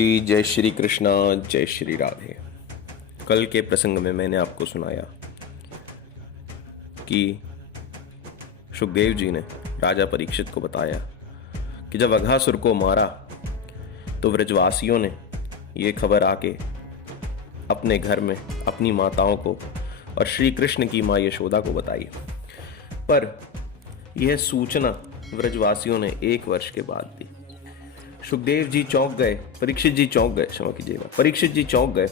जी, जय श्री कृष्णा, जय श्री राधे। कल के प्रसंग में मैंने आपको सुनाया कि सुखदेव जी ने राजा परीक्षित को बताया कि जब अघासुर को मारा तो व्रजवासियों ने ये खबर आके अपने घर में अपनी माताओं को और श्री कृष्ण की माँ यशोदा को बताई। पर यह सूचना व्रजवासियों ने 1 वर्ष के बाद दी। सुखदेव जी चौंक गए, परीक्षित जी चौंक गए, क्षमा कीजिएगा, परीक्षित जी चौंक गए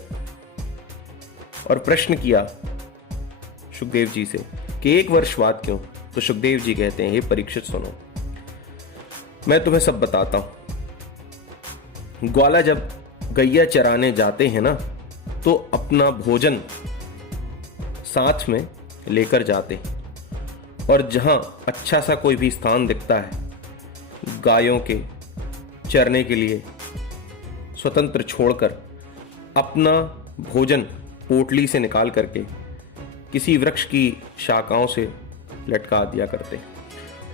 और प्रश्न किया सुखदेव जी से कि 1 वर्ष बाद क्यों? तो सुखदेव जी कहते हैं, हे परीक्षित सुनो, मैं तुम्हें सब बताता हूं। ग्वाला जब गैया चराने जाते हैं ना, तो अपना भोजन साथ में लेकर जाते हैं और जहां अच्छा सा कोई भी स्थान दिखता है, गायों के चरने के लिए स्वतंत्र छोड़कर अपना भोजन पोटली से निकाल करके किसी वृक्ष की शाखाओं से लटका दिया करते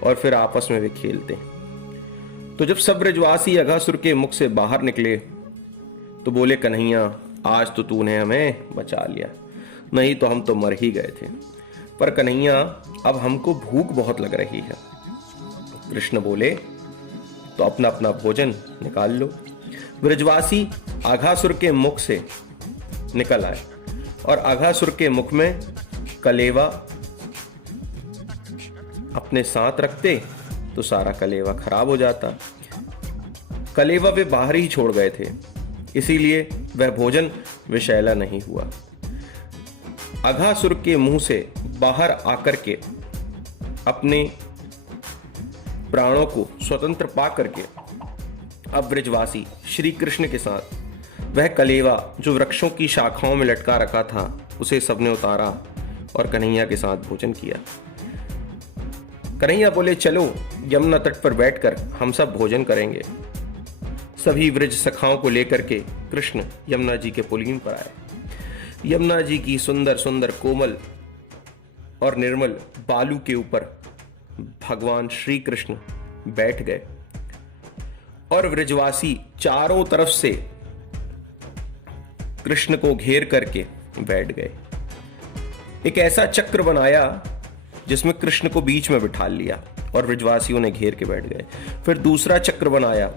और फिर आपस में वे खेलते। तो जब सब ब्रजवासी अघासुर के मुख से बाहर निकले तो बोले, कन्हैया आज तो तूने हमें बचा लिया, नहीं तो हम तो मर ही गए थे। पर कन्हैया अब हमको भूख बहुत लग रही है। कृष्ण बोले, तो अपना अपना भोजन निकाल लो। ब्रजवासी अघासुर के मुख से निकल आए और अघासुर के मुख में कलेवा अपने साथ रखते तो सारा कलेवा खराब हो जाता। कलेवा वे बाहर ही छोड़ गए थे, इसीलिए वह भोजन विषैला नहीं हुआ। अघासुर के मुंह से बाहर आकर के अपने प्राणों को स्वतंत्र पा करके अब ब्रजवासी श्री कृष्ण के साथ वह कलेवा जो वृक्षों की शाखाओं में लटका रखा था उसे सबने उतारा और कन्हैया के साथ भोजन किया। कन्हैया बोले, चलो यमुना तट पर बैठकर हम सब भोजन करेंगे। सभी व्रज सखाओं को लेकर के कृष्ण यमुना जी के पुलीन पर आए। यमुना जी की सुंदर सुंदर कोमल और निर्मल बालू के ऊपर भगवान श्री कृष्ण बैठ गए और व्रजवासी चारों तरफ से कृष्ण को घेर करके बैठ गए। एक ऐसा चक्र बनाया जिसमें कृष्ण को बीच में बिठा लिया और व्रजवासियों ने घेर के बैठ गए। फिर दूसरा चक्र बनाया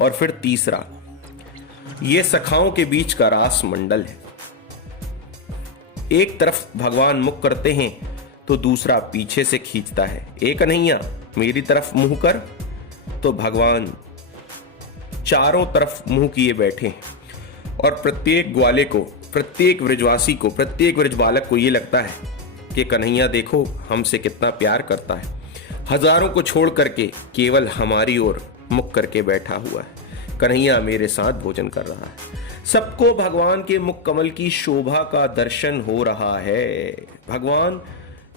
और फिर तीसरा। यह सखाओं के बीच का रास मंडल है। एक तरफ भगवान मुख करते हैं तो दूसरा पीछे से खींचता है। एक कन्हैया मेरी तरफ मुंह कर, तो भगवान चारों तरफ मुंह किए बैठे और प्रत्येक ग्वाले को, प्रत्येक व्रजवासी को, प्रत्येक व्रज बालक को यह लगता है कि कन्हैया देखो हमसे कितना प्यार करता है, हजारों को छोड़ करके केवल हमारी ओर मुख करके बैठा हुआ है। कन्हैया मेरे साथ भोजन कर रहा है। सबको भगवान के मुख कमल की शोभा का दर्शन हो रहा है। भगवान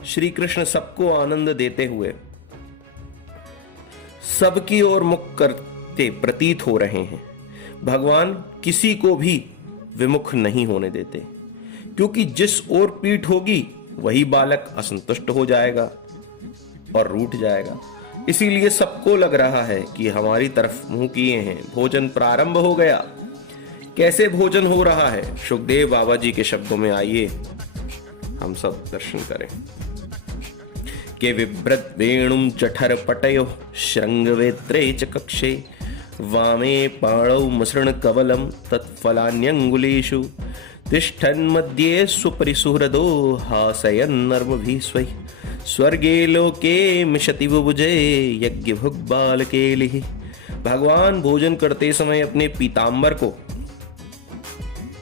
श्री कृष्ण सबको आनंद देते हुए सबकी ओर मुख करते प्रतीत हो रहे हैं। भगवान किसी को भी विमुख नहीं होने देते, क्योंकि जिस ओर पीठ होगी वही बालक असंतुष्ट हो जाएगा और रूठ जाएगा। इसीलिए सबको लग रहा है कि हमारी तरफ मुंह किए हैं। भोजन प्रारंभ हो गया। कैसे भोजन हो रहा है, सुखदेव बाबा जी के शब्दों में आइए हम सब दर्शन करें। के विभ्रत वेणुं जठर पटयो श्रृंगवेत्रे च कक्षे वामे पाणौ मसृण कवलम तत्फलान्यंगुलेषु तिष्ठन् मध्ये स्वपरिसुहृदो हासयन्नर्मभिः स्वैः स्वर्गे लोके मिशति बुभुजे यज्ञ भुग्बालकेलिः। भगवान भोजन करते समय अपने पीतांबर को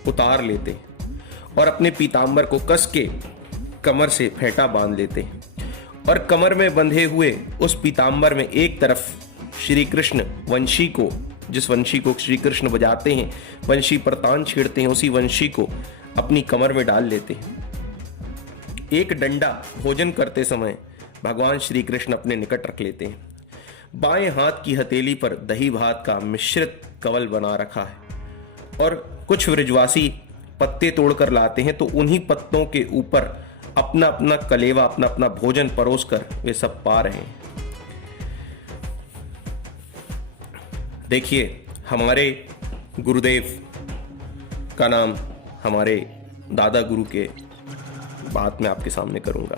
उतार लेते और अपने पीतांबर को कस के कमर से फेंटा बांध लेते और कमर में बंधे हुए उस पीतांबर में एक तरफ श्री कृष्ण वंशी को, जिस वंशी को श्री कृष्ण बजाते हैं, वंशी पर तान छेड़ते हैं, उसी वंशी को अपनी कमर में डाल लेते हैं। एक डंडा भोजन करते समय भगवान श्री कृष्ण अपने निकट रख लेते हैं। बाएं हाथ की हथेली पर दही भात का मिश्रित कवल बना रखा है और कुछ व्रजवासी पत्ते तोड़कर लाते हैं, तो उन्हीं पत्तों के ऊपर अपना अपना कलेवा, अपना अपना भोजन परोस कर वे सब पा रहे हैं। देखिए, हमारे गुरुदेव का नाम हमारे दादा गुरु के बात में आपके सामने करूंगा।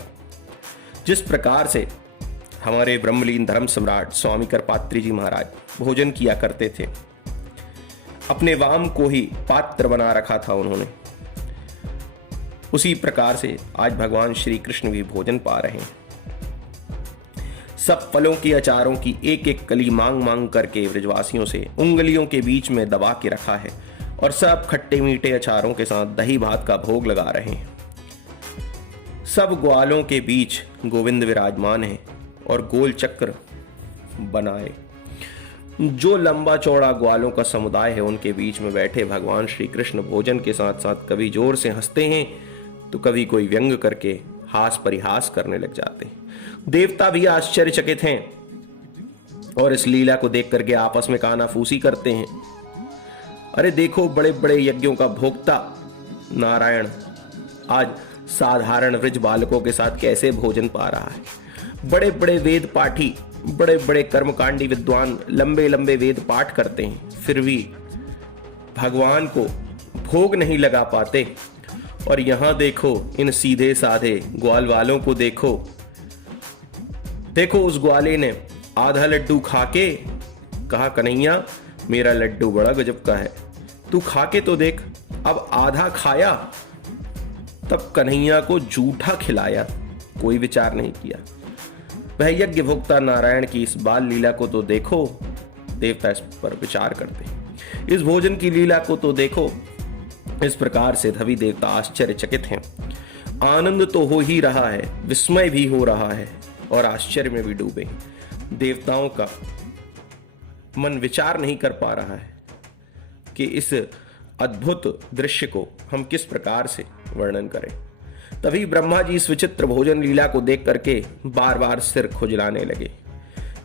जिस प्रकार से हमारे ब्रह्मलीन धर्म सम्राट स्वामी करपात्री जी महाराज भोजन किया करते थे, अपने वाम को ही पात्र बना रखा था उन्होंने, उसी प्रकार से आज भगवान श्री कृष्ण भी भोजन पा रहे हैं। सब फलों के अचारों की एक एक कली मांग मांग करके ब्रजवासियों से उंगलियों के बीच में दबा के रखा है और सब खट्टे मीठे अचारों के साथ दही भात का भोग लगा रहे हैं। सब ग्वालों के बीच गोविंद विराजमान है और गोल चक्र बनाए जो लंबा चौड़ा ग्वालों का समुदाय है, उनके बीच में बैठे भगवान श्री कृष्ण भोजन के साथ साथ कभी जोर से हंसते हैं तो कभी कोई व्यंग करके हास परिहास करने लग जाते हैं। देवता भी आश्चर्यचकित हैं और इस लीला को देख करके आपस में कानाफूसी करते हैं। अरे देखो, बड़े बड़े यज्ञों का भोक्ता नारायण आज साधारण वृज बालकों के साथ कैसे भोजन पा रहा है। बड़े बड़े वेद पाठी, बड़े बड़े कर्मकांडी विद्वान लंबे लंबे वेद पाठ करते हैं, फिर भी भगवान को भोग नहीं लगा पाते। और यहां देखो, इन सीधे साधे ग्वाल वालों को देखो। देखो, उस ग्वाले ने आधा लड्डू खाके कहा, कन्हैया मेरा लड्डू बड़ा गजब का है, तू खा के तो देख। अब आधा खाया, तब कन्हैया को जूठा खिलाया, कोई विचार नहीं किया। वह यज्ञ भोक्ता नारायण की इस बाल लीला को तो देखो। देवता इस पर विचार करते। इस भोजन की लीला को तो देखो। इस प्रकार से सभी देवता आश्चर्यचकित हैं। आनंद तो हो ही रहा है, विस्मय भी हो रहा है और आश्चर्य में भी डूबे। देवताओं का मन विचार नहीं कर पा रहा है कि इस अद्भुत दृश्य को हम किस प्रकार से वर्णन करें। तभी ब्रह्मा जी इस विचित्र भोजन लीला को देख करके बार बार सिर खुजलाने लगे।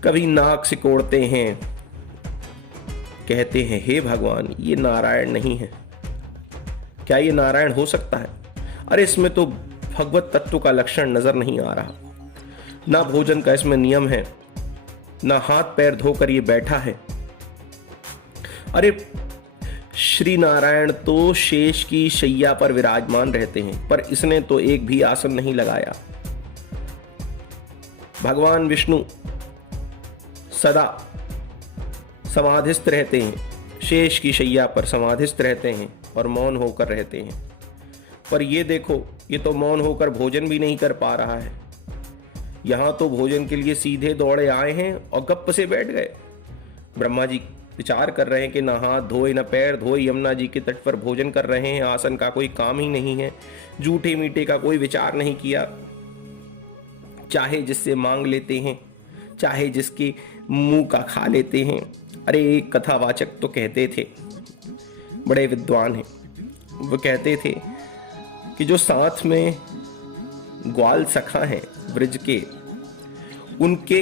कभी नाक सिकोड़ते हैं, कहते हैं, हे भगवान, ये नारायण नहीं है। क्या ये नारायण हो सकता है? अरे इसमें तो भगवत तत्व का लक्षण नजर नहीं आ रहा। ना भोजन का इसमें नियम है, ना हाथ पैर धोकर ये बैठा है। अरे श्री नारायण तो शेष की शैया पर विराजमान रहते हैं, पर इसने तो एक भी आसन नहीं लगाया। भगवान विष्णु सदा समाधिस्थ रहते हैं, शेष की शैया पर समाधिस्थ रहते हैं और मौन होकर रहते हैं। पर ये देखो, ये तो मौन होकर भोजन भी नहीं कर पा रहा है। यहां तो भोजन के लिए सीधे दौड़े आए हैं और गप्प से बैठ गए। ब्रह्मा जी विचार कर रहे हैं कि ना हाथ धोए ना पैर धोए, यमुना जी के तट पर भोजन कर रहे हैं। आसन का कोई काम ही नहीं है, जूठे मीठे का कोई विचार नहीं किया। चाहे जिससे मांग लेते हैं, चाहे जिसके मुंह का खा लेते हैं। अरे एक कथावाचक तो कहते थे, बड़े विद्वान हैं, वो कहते थे कि जो साथ में ग्वाल सखा हैं ब्रज के, उनके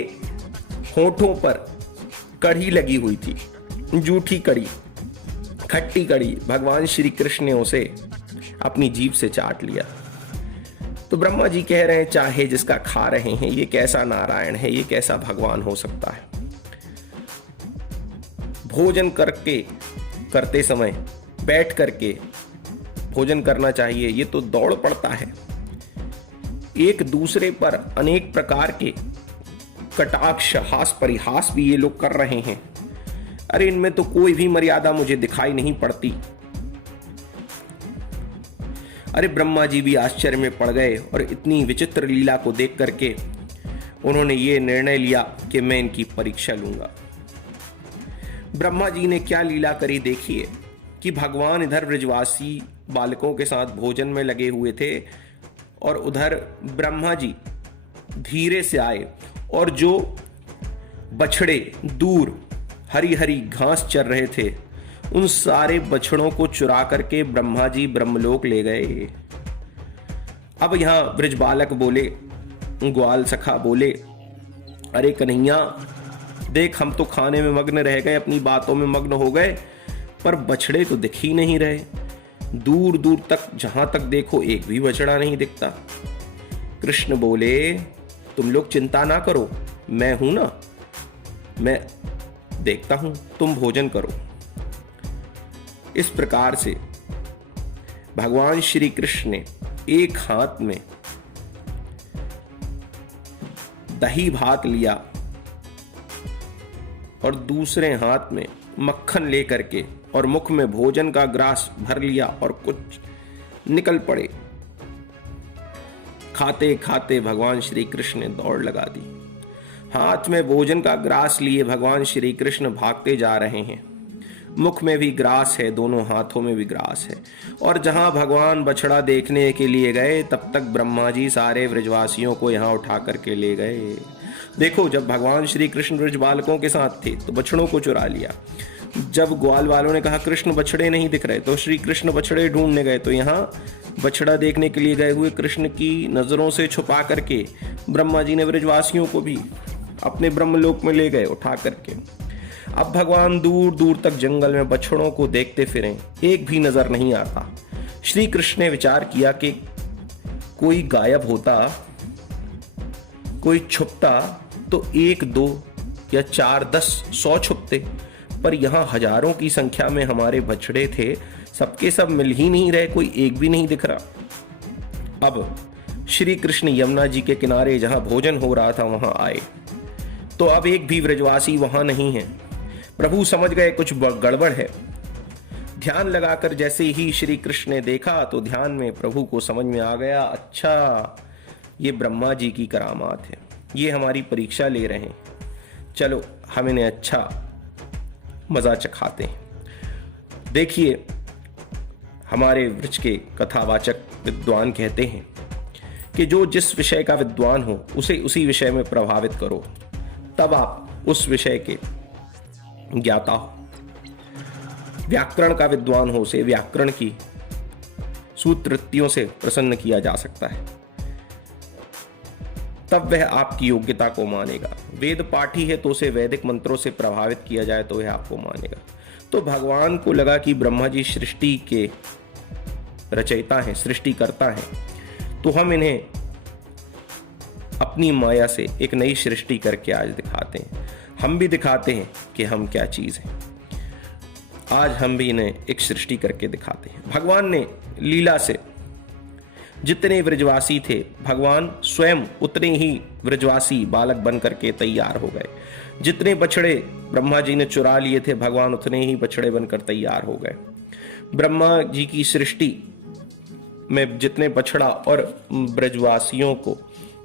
होठों पर कड़ी लगी हुई थी, जूठी कड़ी, खट्टी कड़ी। भगवान श्री कृष्ण ने उसे अपनी जीभ से चाट लिया। तो ब्रह्मा जी कह रहे हैं, चाहे जिसका खा रहे हैं, ये कैसा नारायण है, ये कैसा भगवान हो सकता है। भोजन करते समय बैठ करके भोजन करना चाहिए, ये तो दौड़ पड़ता है। एक दूसरे पर अनेक प्रकार के कटाक्ष, हास परिहास भी ये लोग कर रहे हैं। अरे इनमें तो कोई भी मर्यादा मुझे दिखाई नहीं पड़ती। अरे ब्रह्मा जी भी आश्चर्य में पड़ गए और इतनी विचित्र लीला को देख करके उन्होंने ये निर्णय लिया कि मैं इनकी परीक्षा लूंगा। ब्रह्मा जी ने क्या लीला करी देखिए कि भगवान इधर ब्रजवासी बालकों के साथ भोजन में लगे हुए थे और उधर ब्रह्मा जी धीरे से आए और जो बछड़े दूर हरी हरी घास चर रहे थे, उन सारे बछड़ों को चुरा करके ब्रह्मा जी ब्रह्मलोक ले गए। अब यहां ब्रज बालक बोले, ग्वाल सखा बोले, अरे कन्हैया देख, हम तो खाने में मग्न रह गए, अपनी बातों में मग्न हो गए, पर बछड़े तो दिख ही नहीं रहे। दूर दूर तक जहां तक देखो एक भी बछड़ा नहीं दिखता। कृष्ण बोले, तुम लोग चिंता ना करो, मैं हूं ना, मैं देखता हूं, तुम भोजन करो। इस प्रकार से भगवान श्री कृष्ण ने एक हाथ में दही भात लिया और दूसरे हाथ में मक्खन लेकर के और मुख में भोजन का ग्रास भर लिया और कुछ निकल पड़े। खाते खाते भगवान श्री कृष्ण ने दौड़ लगा दी। हाथ में भोजन का ग्रास लिए भगवान श्री कृष्ण भागते जा रहे हैं। मुख में भी ग्रास है, दोनों हाथों में भी ग्रास है। और जहां भगवान बछड़ा देखने के लिए गए तब तक ब्रह्मा जी सारे व्रजवासियों को यहां उठा करके ले गए। देखो, जब भगवान श्री कृष्ण व्रज बालकों के साथ थे तो बछड़ों को चुरा लिया। जब ग्वाल वालों ने कहा कृष्ण बछड़े नहीं दिख रहे तो श्री कृष्ण बछड़े ढूंढने गए, तो यहाँ बछड़ा देखने के लिए गए हुए कृष्ण की नजरों से छुपा करके ब्रह्मा जी ने व्रजवासियों को भी अपने ब्रह्मलोक में ले गए उठा करके। अब भगवान दूर दूर तक जंगल में बछड़ों को देखते फिरें, एक भी नजर नहीं आता। श्री कृष्ण ने विचार किया कि कोई गायब होता, कोई छुपता तो 1, 2 या 4, 10, 100 छुपते, पर यहां हजारों की संख्या में हमारे बछड़े थे, सबके सब मिल ही नहीं रहे, कोई एक भी नहीं दिख रहा। अब श्री कृष्ण यमुना जी के किनारे जहां भोजन हो रहा था वहां आए, तो अब एक भी व्रजवासी वहां नहीं है। प्रभु समझ गए कुछ गड़बड़ है। ध्यान लगाकर जैसे ही श्री कृष्ण ने देखा तो ध्यान में प्रभु को समझ में आ गया, अच्छा ये ब्रह्मा जी की करामात है, ये हमारी परीक्षा ले रहे हैं, चलो हम इन्हें अच्छा मजा चखाते हैं। देखिए, हमारे वृक्ष के कथावाचक विद्वान कहते हैं कि जो जिस विषय का विद्वान हो उसे उसी विषय में प्रभावित करो, तब आप उस विषय के ज्ञाता हो। व्याकरण का विद्वान हो उसे व्याकरण की सूत्रत्तियों से प्रसन्न किया जा सकता है, तब वह आपकी योग्यता को मानेगा। वेद पाठी है तो उसे वैदिक मंत्रों से प्रभावित किया जाए तो वह आपको मानेगा। तो भगवान को लगा कि ब्रह्मा जी सृष्टि के रचयिता हैं, सृष्टिकर्ता हैं, तो हम इन्हें अपनी माया से एक नई सृष्टि करके आज दिखाते हैं। हम भी दिखाते हैं कि हम क्या चीज हैं। आज हम भी इन्हें एक सृष्टि करके दिखाते हैं। भगवान ने लीला से जितने व्रजवासी थे, भगवान स्वयं उतने ही व्रजवासी बालक बन करके तैयार हो गए। जितने बछड़े ब्रह्मा जी ने चुरा लिए थे, भगवान उतने ही बछड़े बनकर तैयार हो गए। ब्रह्मा जी की सृष्टि में जितने बछड़ा और ब्रजवासियों को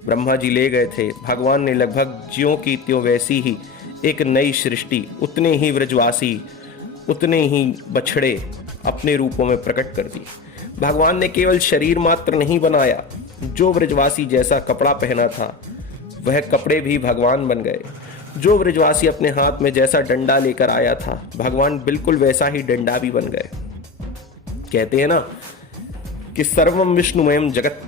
ब्रह्मा जी ले गए थे, भगवान ने लगभग ज्यों की त्यों वैसी ही एक नई सृष्टि, उतने ही व्रजवासी, उतने ही बछड़े अपने रूपों में प्रकट कर दिए। भगवान ने केवल शरीर मात्र नहीं बनाया, जो व्रजवासी जैसा कपड़ा पहना था वह कपड़े भी भगवान बन गए। जो व्रजवासी अपने हाथ में जैसा डंडा लेकर आया था, भगवान बिल्कुल वैसा ही डंडा भी बन गए। कहते हैं ना कि सर्वम विष्णुमयम जगत,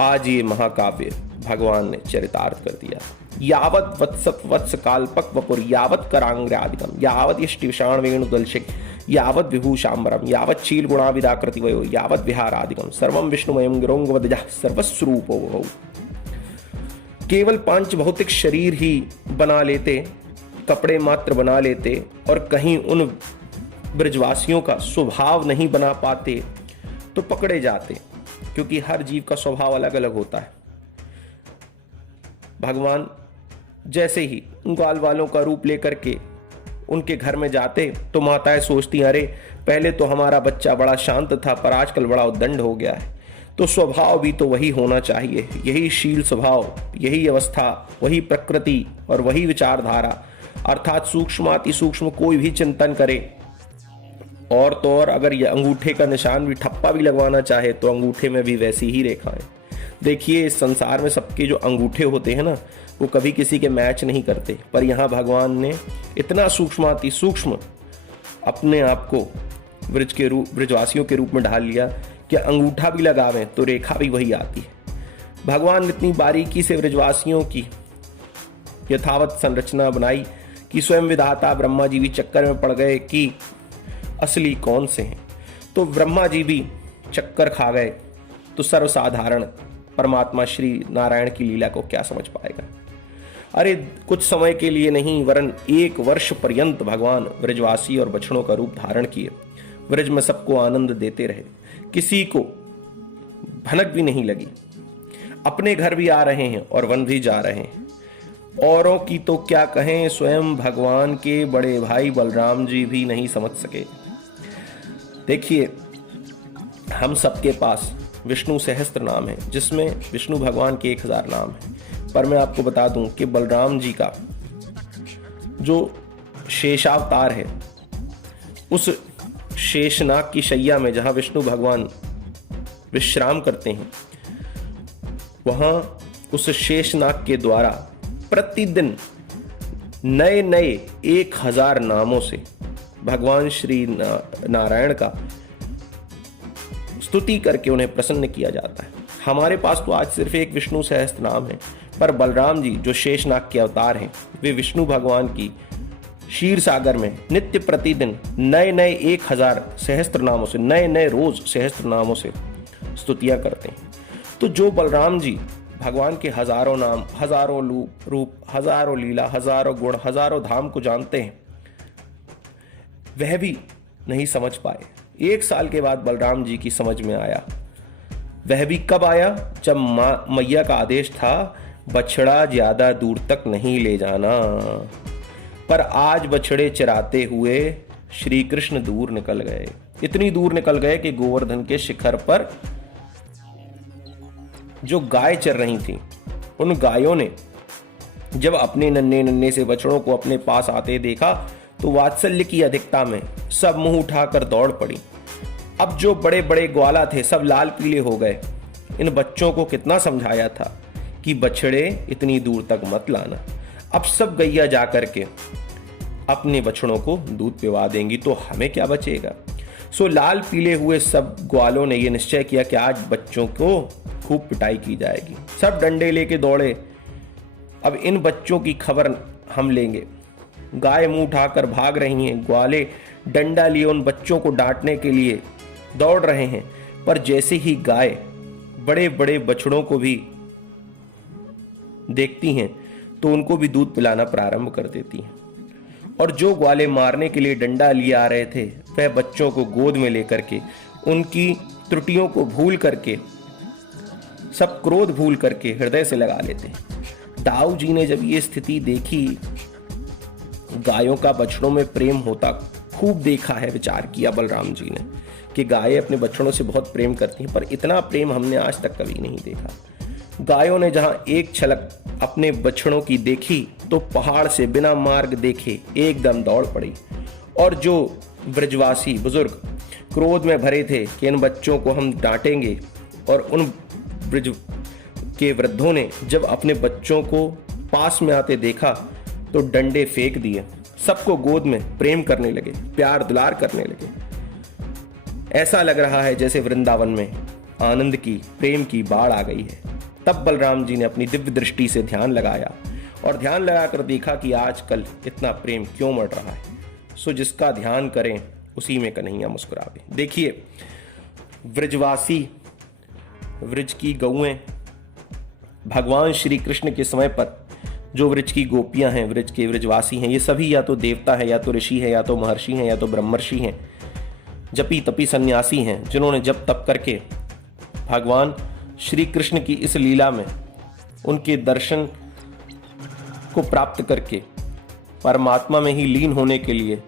आज ये महाकाव्य भगवान ने चरितार्थ कर दिया। यावत वत्स काल्पक वपुर, यावत करांग्रादिकम, यावत यष्टिषाण वेणुदलशिक, यावत विभूषांबरम, यावत शील गुणाविदाकृति वयो, यावत विहारादिकम, सर्वम विष्णुमयम गिरोंगवदजः सर्वस्वरूपो भवौ। केवल 5 भौतिक शरीर ही बना लेते, कपड़े मात्र बना लेते और कहीं उन ब्रजवासियों का स्वभाव नहीं बना पाते तो पकड़े जाते, क्योंकि हर जीव का स्वभाव अलग अलग होता है। भगवान जैसे ही ग्वाल वालों का रूप लेकर के उनके घर में जाते तो माताएं सोचती, अरे पहले तो हमारा बच्चा बड़ा शांत था पर आजकल बड़ा उद्दंड हो गया है। तो स्वभाव भी तो वही होना चाहिए, यही शील स्वभाव, यही अवस्था, वही प्रकृति और वही विचारधारा, अर्थात सूक्ष्माति सूक्ष्म कोई भी चिंतन करे। और तो और अगर ये अंगूठे का निशान भी ठप्पा भी लगवाना चाहे तो अंगूठे में भी वैसी ही रेखाएं। देखिए, इस संसार में सबके जो अंगूठे होते हैं ना, वो कभी किसी के मैच नहीं करते, पर यहाँ भगवान ने इतना सूक्ष्माति सूक्ष्म अपने आप को ब्रजवासियों के रूप में ढाल लिया कि अंगूठा भी लगावें तो रेखा भी वही आती है। भगवान इतनी बारीकी से ब्रजवासियों की यथावत संरचना बनाई कि स्वयं विधाता ब्रह्मा जी भी चक्कर में पड़ गए कि असली कौन से हैं। तो ब्रह्मा जी भी चक्कर खा गए तो सर्वसाधारण परमात्मा श्री नारायण की लीला को क्या समझ पाएगा। अरे कुछ समय के लिए नहीं वरन 1 वर्ष पर्यंत भगवान ब्रजवासी और बछड़ों का रूप धारण किए ब्रज में सबको आनंद देते रहे। किसी को भनक भी नहीं लगी। अपने घर भी आ रहे हैं और वन भी जा रहे हैं। औरों की तो क्या कहें, स्वयं भगवान के बड़े भाई बलराम जी भी नहीं समझ सके। देखिए, हम सबके पास विष्णु सहस्त्र नाम है, जिसमें विष्णु भगवान के 1000 नाम हैं। पर मैं आपको बता दूं कि बलराम जी का जो शेषावतार है, उस शेषनाग की शैया में जहां विष्णु भगवान विश्राम करते हैं, वहां उस शेषनाग के द्वारा प्रतिदिन नए नए 1000 नामों से भगवान श्री नारायण का स्तुति करके उन्हें प्रसन्न किया जाता है। हमारे पास तो आज सिर्फ एक विष्णु सहस्त्र नाम है, पर बलराम जी जो शेषनाग के अवतार हैं, वे विष्णु भगवान की क्षीर सागर में नित्य प्रतिदिन नए नए 1000 सहस्त्र नामों से, नए नए रोज सहस्त्र नामों से स्तुतियां करते हैं। तो जो बलराम जी भगवान के हजारों नाम, हजारों रूप, हजारों लीला, हजारों गुण, हजारों धाम को जानते हैं, वह भी नहीं समझ पाए। 1 साल के बाद बलराम जी की समझ में आया। वह भी कब आया? जब मैया का आदेश था बछड़ा ज्यादा दूर तक नहीं ले जाना। पर आज बछड़े चराते हुए श्री कृष्ण दूर निकल गए। इतनी दूर निकल गए कि गोवर्धन के शिखर पर जो गाय चर रही थी, उन गायों ने जब अपने नन्हे नन्हे से बछड़ों को अपने पास आते देखा तो वात्सल्य की अधिकता में सब मुंह उठाकर दौड़ पड़ी। अब जो बड़े बड़े ग्वाला थे सब लाल पीले हो गए। इन बच्चों को कितना समझाया था कि बछड़े इतनी दूर तक मत लाना। अब सब गैया जाकर के अपने बछड़ों को दूध पिवा देंगी तो हमें क्या बचेगा। सो लाल पीले हुए सब ग्वालों ने यह निश्चय किया कि आज बच्चों को खूब पिटाई की जाएगी। सब डंडे लेके दौड़े। अब इन बच्चों की खबर हम लेंगे। गाय मुंह उठाकर भाग रही हैं, ग्वाले डंडा लिए उन बच्चों को डांटने के लिए दौड़ रहे हैं। पर जैसे ही गाय बड़े बड़े बछड़ों को भी देखती हैं तो उनको भी दूध पिलाना प्रारंभ कर देती हैं। और जो ग्वाले मारने के लिए डंडा लिए आ रहे थे, वह बच्चों को गोद में लेकर के उनकी त्रुटियों को भूल करके, सब क्रोध भूल करके हृदय से लगा लेते। दाऊ जी ने जब ये स्थिति देखी, गायों का बछड़ों में प्रेम होता खूब देखा है। विचार किया बलराम जी ने कि गायें अपने बछड़ों से बहुत प्रेम करती हैं, पर इतना प्रेम हमने आज तक कभी नहीं देखा। गायों ने जहां एक छलक अपने बछड़ों की देखी तो पहाड़ से बिना मार्ग देखे एकदम दौड़ पड़ी। और जो ब्रजवासी बुजुर्ग क्रोध में भरे थे कि इन बच्चों को हम डांटेंगे, और उन ब्रज के वृद्धों ने जब अपने बच्चों को पास में आते देखा तो डंडे फेंक दिए, सबको गोद में प्रेम करने लगे, प्यार दुलार करने लगे। ऐसा लग रहा है जैसे वृंदावन में आनंद की, प्रेम की बाढ़ आ गई है। तब बलराम जी ने अपनी दिव्य दृष्टि से ध्यान लगाया और ध्यान लगाकर देखा कि आजकल इतना प्रेम क्यों मर रहा है। सो जिसका ध्यान करें उसी में कन्हैया मुस्कुरावे। देखिए, व्रजवासी, व्रज की गौएं, भगवान श्री कृष्ण के समय पर जो व्रज की गोपियां हैं, व्रज के व्रजवासी हैं, ये सभी या तो देवता है, या तो ऋषि है, या तो महर्षि हैं, या तो ब्रह्मर्षि हैं, जपी तपी सन्यासी हैं, जिन्होंने जप तप करके भगवान श्री कृष्ण की इस लीला में उनके दर्शन को प्राप्त करके परमात्मा में ही लीन होने के लिए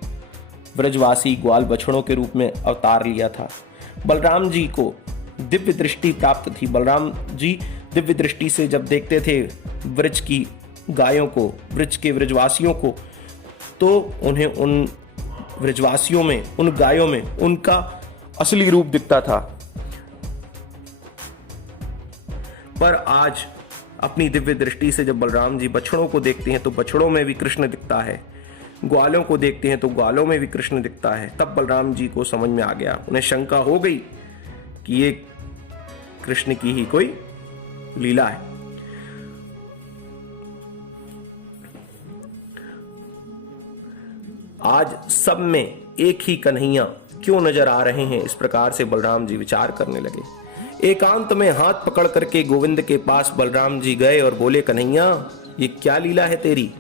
व्रजवासी ग्वाल बछड़ों के रूप में अवतार लिया था। बलराम जी को दिव्य दृष्टि प्राप्त थी। बलराम जी दिव्य दृष्टि से जब देखते थे व्रज की गायों को, व्रज के व्रजवासियों को, तो उन्हें उन व्रजवासियों में, उन गायों में उनका असली रूप दिखता था। पर आज अपनी दिव्य दृष्टि से जब बलराम जी बछड़ों को देखते हैं तो बछड़ों में भी कृष्ण दिखता है, ग्वालों को देखते हैं तो ग्वालों में भी कृष्ण दिखता है। तब बलराम जी को समझ में आ गया, उन्हें शंका हो गई कि ये कृष्ण की ही कोई लीला है। आज सब में एक ही कन्हैया क्यों नजर आ रहे हैं, इस प्रकार से बलराम जी विचार करने लगे। एकांत में हाथ पकड़ करके गोविंद के पास बलराम जी गए और बोले, कन्हैया ये क्या लीला है तेरी?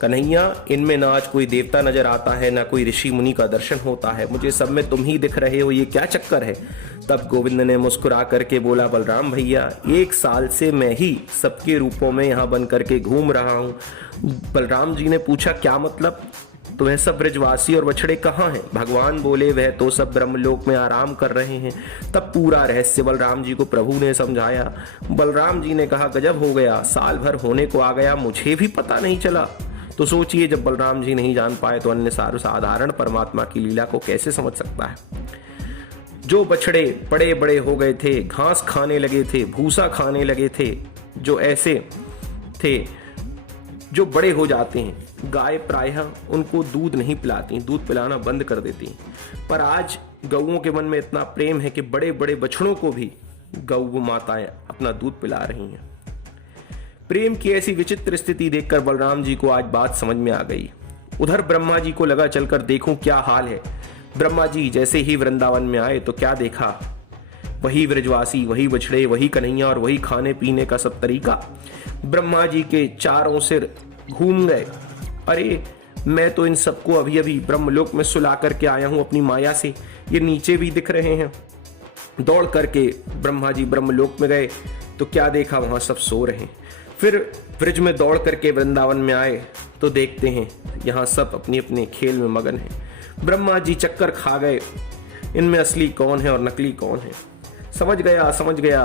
कन्हैया, इनमें ना आज कोई देवता नजर आता है, ना कोई ऋषि मुनि का दर्शन होता है, मुझे सब में तुम ही दिख रहे हो, ये क्या चक्कर है? तब गोविंद ने मुस्कुरा करके बोला, बलराम भैया, 1 साल से मैं ही सबके रूपों में यहाँ बन करके घूम रहा हूँ। बलराम जी ने पूछा, क्या मतलब? तो वह सब ब्रजवासी और बछड़े कहाँ हैं? भगवान बोले, वह तो सब ब्रह्मलोक में आराम कर रहे हैं। तब पूरा रहस्य बलराम जी को प्रभु ने समझाया। बलराम जी ने कहा, गजब हो गया, साल भर होने को आ गया, मुझे भी पता नहीं चला। तो सोचिए, जब बलराम जी नहीं जान पाए तो अन्य साधारण परमात्मा की लीला को कैसे समझ सकता है? जो बछड़े बड़े बड़े हो गए थे, घास खाने लगे थे, भूसा खाने लगे थे, जो ऐसे थे जो बड़े हो जाते हैं, गाय प्रायः उनको दूध नहीं पिलाती, दूध पिलाना बंद कर देती। पर आज गौओं के मन में इतना प्रेम है कि बड़े बड़े बछड़ों को भी गौ माताएं अपना दूध पिला रही हैं। प्रेम की ऐसी विचित्र स्थिति देखकर बलराम जी को आज बात समझ में आ गई। उधर ब्रह्मा जी को लगा चलकर देखूं क्या हाल है। ब्रह्मा जी जैसे ही वृंदावन में आए तो क्या देखा? वही ब्रजवासी, वही बछड़े, वही कन्हैया और वही खाने पीने का सब तरीका। ब्रह्मा जी के चारों सिर घूम गए। अरे, मैं तो इन सबको अभी अभी ब्रह्मलोक में सुला करके आया हूं अपनी माया से, ये नीचे भी दिख रहे हैं। दौड़ करके ब्रह्मा जी ब्रह्मलोक में गए तो क्या देखा? वहां सब सो रहे हैं। फिर ब्रज में दौड़ करके वृंदावन में आए तो देखते हैं यहाँ सब अपनी अपने खेल में मगन हैं। ब्रह्मा जी चक्कर खा गए, इनमें असली कौन है और नकली कौन है? समझ गया।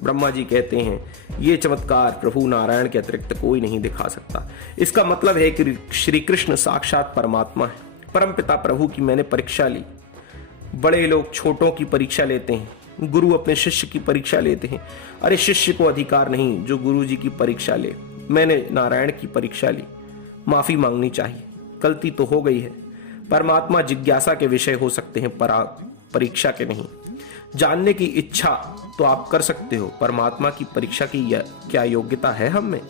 ब्रह्मा जी कहते हैं, ये चमत्कार प्रभु नारायण के अतिरिक्त कोई नहीं दिखा सकता। इसका मतलब है कि श्री कृष्ण साक्षात परमात्मा है। परमपिता प्रभु की मैंने परीक्षा ली। बड़े लोग छोटों की परीक्षा लेते हैं, गुरु अपने शिष्य की परीक्षा लेते हैं। अरे, शिष्य को अधिकार नहीं जो गुरु जी की परीक्षा ले। मैंने नारायण की परीक्षा ली, माफी मांगनी चाहिए, गलती तो हो गई है। परमात्मा जिज्ञासा के विषय हो सकते हैं, परीक्षा के नहीं। जानने की इच्छा तो आप कर सकते हो, परमात्मा की परीक्षा की क्या योग्यता है हम में?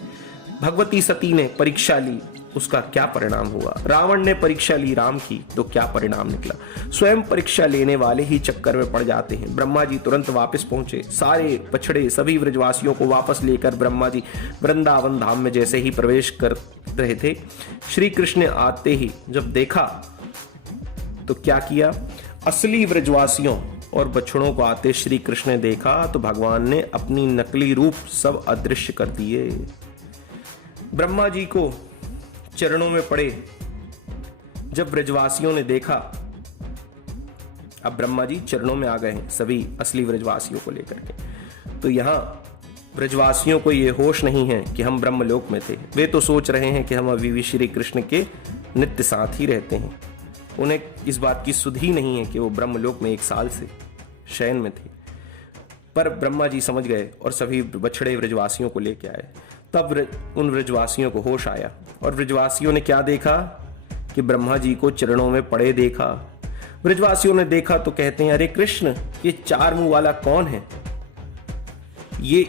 भगवती सती ने परीक्षा ली, उसका क्या परिणाम हुआ? रावण ने परीक्षा ली राम की, तो क्या परिणाम निकला? स्वयं परीक्षा लेने वाले ही चक्कर में पड़ जाते हैं। ब्रह्मा जी तुरंत वापस पहुंचे। सारे बछड़े सभी ब्रजवासियों को वापस लेकर ब्रह्मा जी वृंदावन धाम में जैसे ही प्रवेश कर रहे थे, श्री कृष्ण ने आते ही जब देखा तो क्या किया? असली ब्रजवासियों और बछड़ों को आते श्री कृष्ण ने देखा तो भगवान ने अपनी नकली रूप सब अदृश्य कर दिए। ब्रह्मा जी को चरणों में पड़े जब ब्रजवासियों ने देखा, अब ब्रह्मा जी चरणों में आ गए हैं सभी असली ब्रजवासियों को लेकर के। तो यहां ब्रजवासियों को ये होश नहीं है कि हम ब्रह्मलोक में थे। वे तो सोच रहे हैं कि हम अभी भी श्री कृष्ण के नित्य साथ ही रहते हैं। उन्हें इस बात की सुध ही नहीं है कि वो ब्रह्मलोक में 1 साल से शयन में थे। पर ब्रह्मा जी समझ गए और सभी बछड़े ब्रजवासियों को लेके आए। तब उन ब्रजवासियों को होश आया और ब्रजवासियों ने क्या देखा कि ब्रह्मा जी को चरणों में पड़े देखा। ब्रजवासियों ने देखा तो कहते हैं, अरे कृष्ण, ये 4 मुंह वाला कौन है? ये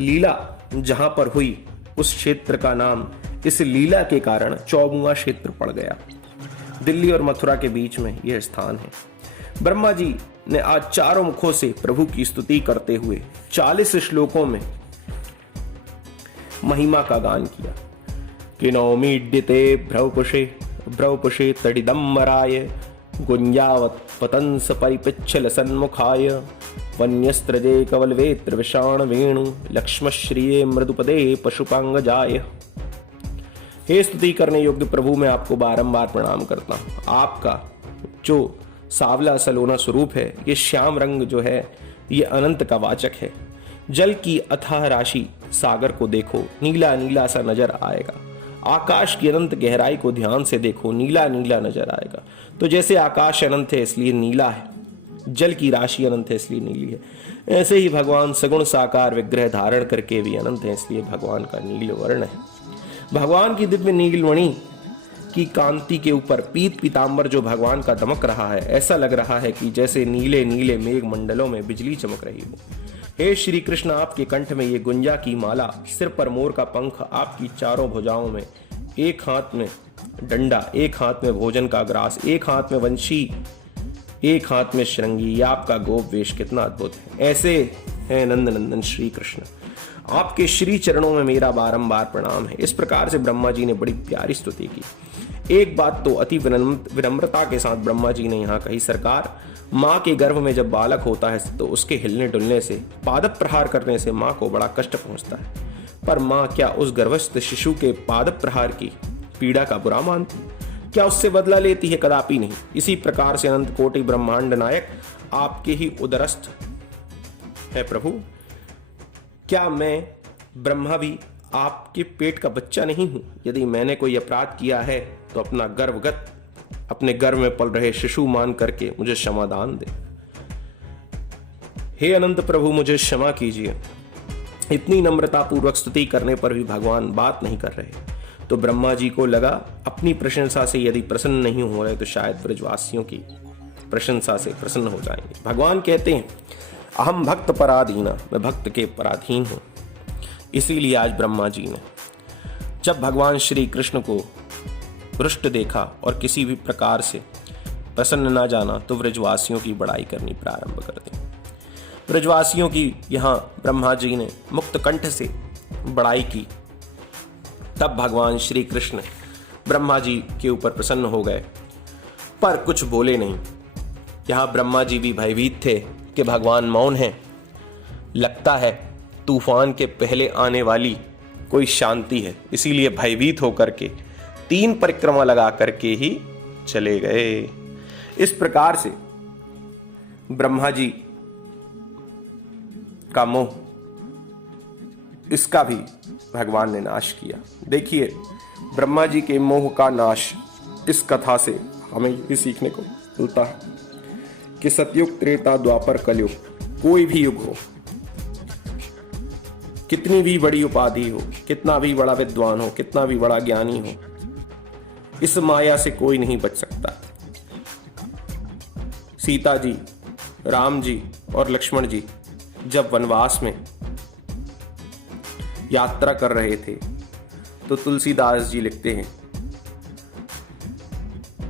लीला जहां पर हुई उस क्षेत्र का नाम इस लीला के कारण चौमुआ क्षेत्र पड़ गया। दिल्ली और मथुरा के बीच में यह स्थान है। ब्रह्मा जी ने आज चारों मुखों से प्रभु की स्तुति करते हुए 40 श्लोकों में महिमा का गान किया कि नौमीड्यते भ्रवपुषे तडिदम्बराय गुंजावत पतंस परिपिच्छल सन्मुखाय वन्यस्त्रजे कवलवेत्र विषाण वेणु लक्ष्मश्रिये मृदुपदे पशुपांगजाय। हे स्तुति करने योग्य प्रभु, मैं आपको बारंबार प्रणाम करता हूँ। आपका जो सावला सलोना स्वरूप है, ये श्याम रंग जो है, ये अनंत का वाचक है। जल की अथाह राशि सागर को देखो, नीला नीला सा नजर आएगा। आकाश की अनंत गहराई को ध्यान से देखो, नीला नीला नजर आएगा। तो जैसे आकाश अनंत है इसलिए नीला है, जल की राशि अनंत है इसलिए नीली है, ऐसे ही भगवान सगुण साकार विग्रह धारण करके भी अनंत है, इसलिए भगवान का नील वर्ण है। भगवान की दिव्य नीलमणि की कांति के ऊपर पीत पीतांबर जो भगवान का दमक रहा है, ऐसा लग रहा है कि जैसे नीले नीले मेघ मंडलों में बिजली चमक रही हो। हे श्री कृष्ण, आपके कंठ में ये गुंजा की माला, सिर पर मोर का पंख, आपकी चारों भुजाओं में, एक हाथ में डंडा, एक हाथ में भोजन का ग्रास, एक हाथ में वंशी, एक हाथ में श्रृंगी, आपका गोप वेश कितना अद्भुत है। ऐसे है नंद नंदन श्री कृष्ण। आपके श्री चरणों में मेरा बारंबार प्रणाम है। इस प्रकार से ब्रह्मा जी ने बड़ी प्यारी स्तुति की। एक बात तो अति विनम्रता के साथ ब्रह्मा जी ने यहाँ कही, सरकार, माँ के गर्भ में जब बालक होता है तो उसके हिलने डुलने से, पादप प्रहार करने से माँ को बड़ा कष्ट पहुंचता है, पर माँ क्या उस गर्भस्थ शिशु के पादप प्रहार की पीड़ा का बुरा मानती? क्या उससे बदला लेती है? कदापि नहीं। इसी प्रकार से अनंत कोटि ब्रह्मांड नायक आपके ही उदरस्थ है प्रभु। क्या मैं ब्रह्मा भी आपके पेट का बच्चा नहीं हूं? यदि मैंने कोई अपराध किया है तो अपना गर्भगत, अपने गर्भ में पल रहे शिशु मान करके मुझे क्षमादान दे। हे अनंत प्रभु, मुझे क्षमा कीजिए। इतनी नम्रता पूर्वक स्तुति करने पर भी भगवान बात नहीं कर रहे। तो ब्रह्मा जी को लगा अपनी प्रशंसा से यदि प्रसन्न नहीं हो रहे तो शायद ब्रजवासियों की प्रशंसा से प्रसन्न हो जाएंगे। भगवान कहते हैं, अहम भक्त पराधीना, मैं भक्त के पराधीन हूं। इसीलिए आज ब्रह्मा जी ने जब भगवान श्री कृष्ण को रुष्ट देखा और किसी भी प्रकार से प्रसन्न ना जाना तो ब्रजवासियों की बड़ाई करनी प्रारंभ कर दी। ब्रजवासियों की यहाँ ब्रह्मा जी ने मुक्त कंठ से बड़ाई की। तब भगवान श्री कृष्ण ब्रह्मा जी के ऊपर प्रसन्न हो गए, पर कुछ बोले नहीं। यहाँ ब्रह्मा जी भी भयभीत थे कि भगवान मौन हैं। लगता है तूफान के पहले आने वाली कोई शांति है, इसीलिए भयभीत होकर के 3 परिक्रमा लगा करके ही चले गए। इस प्रकार से ब्रह्मा जी का मोह, इसका भी भगवान ने नाश किया। देखिए, ब्रह्मा जी के मोह का नाश इस कथा से हमें ये सीखने को मिलता है कि सतयुग, त्रेता, द्वापर, कलयुग, कोई भी युग हो, कितनी भी बड़ी उपाधि हो, कितना भी बड़ा विद्वान हो, कितना भी बड़ा ज्ञानी हो, इस माया से कोई नहीं बच सकता। सीता जी, राम जी और लक्ष्मण जी जब वनवास में यात्रा कर रहे थे तो तुलसीदास जी लिखते हैं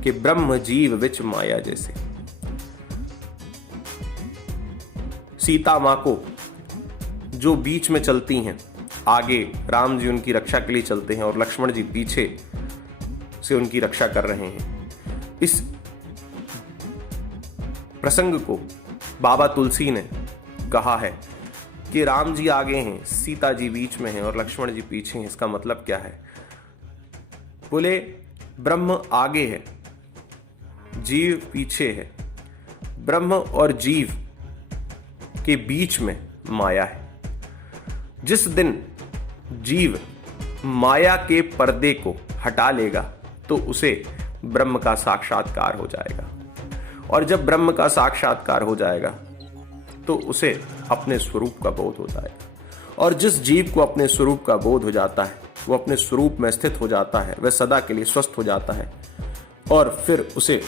कि ब्रह्म जीव विच माया जैसे। सीता मां को जो बीच में चलती हैं, आगे राम जी उनकी रक्षा के लिए चलते हैं और लक्ष्मण जी पीछे से उनकी रक्षा कर रहे हैं। इस प्रसंग को बाबा तुलसी ने कहा है कि राम जी आगे हैं, सीता जी बीच में हैं और लक्ष्मण जी पीछे हैं। इसका मतलब क्या है? बोले ब्रह्म आगे है, जीव पीछे है। ब्रह्म और जीव के बीच में माया है। जिस दिन जीव माया के पर्दे को हटा लेगा तो उसे ब्रह्म का साक्षात्कार हो जाएगा, और जब ब्रह्म का साक्षात्कार हो जाएगा तो उसे अपने स्वरूप का बोध हो जाएगा। और जिस जीव को अपने स्वरूप का बोध हो जाता है, वो अपने स्वरूप में स्थित हो जाता है, वह सदा के लिए स्वस्थ हो जाता है, और फिर उसे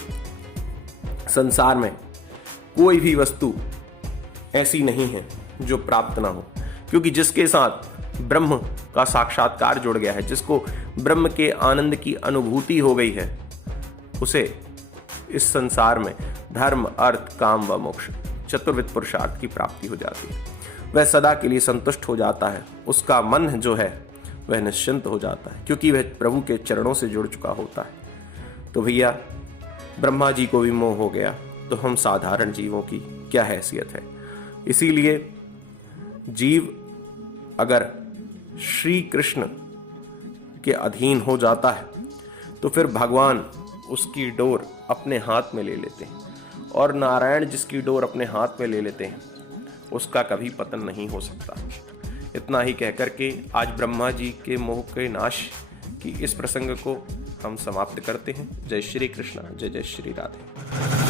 संसार में कोई भी वस्तु ऐसी नहीं है जो प्राप्त ना हो। क्योंकि जिसके साथ ब्रह्म का साक्षात्कार जुड़ गया है, जिसको ब्रह्म के आनंद की अनुभूति हो गई है, उसे इस संसार में धर्म, अर्थ, काम व मोक्ष, चतुर्विध पुरुषार्थ की प्राप्ति हो जाती है। वह सदा के लिए संतुष्ट हो जाता है। उसका मन जो है वह निश्चिंत हो जाता है, क्योंकि वह प्रभु के चरणों से जुड़ चुका होता है। तो भैया, ब्रह्मा जी को भी मोह हो गया तो हम साधारण जीवों की क्या हैसियत है। इसीलिए जीव अगर श्री कृष्ण के अधीन हो जाता है तो फिर भगवान उसकी डोर अपने हाथ में ले लेते हैं, और नारायण जिसकी डोर अपने हाथ में ले लेते हैं उसका कभी पतन नहीं हो सकता। इतना ही कहकर के आज ब्रह्मा जी के मोह के नाश की इस प्रसंग को हम समाप्त करते हैं। जय श्री कृष्ण, जय जय श्री राधे।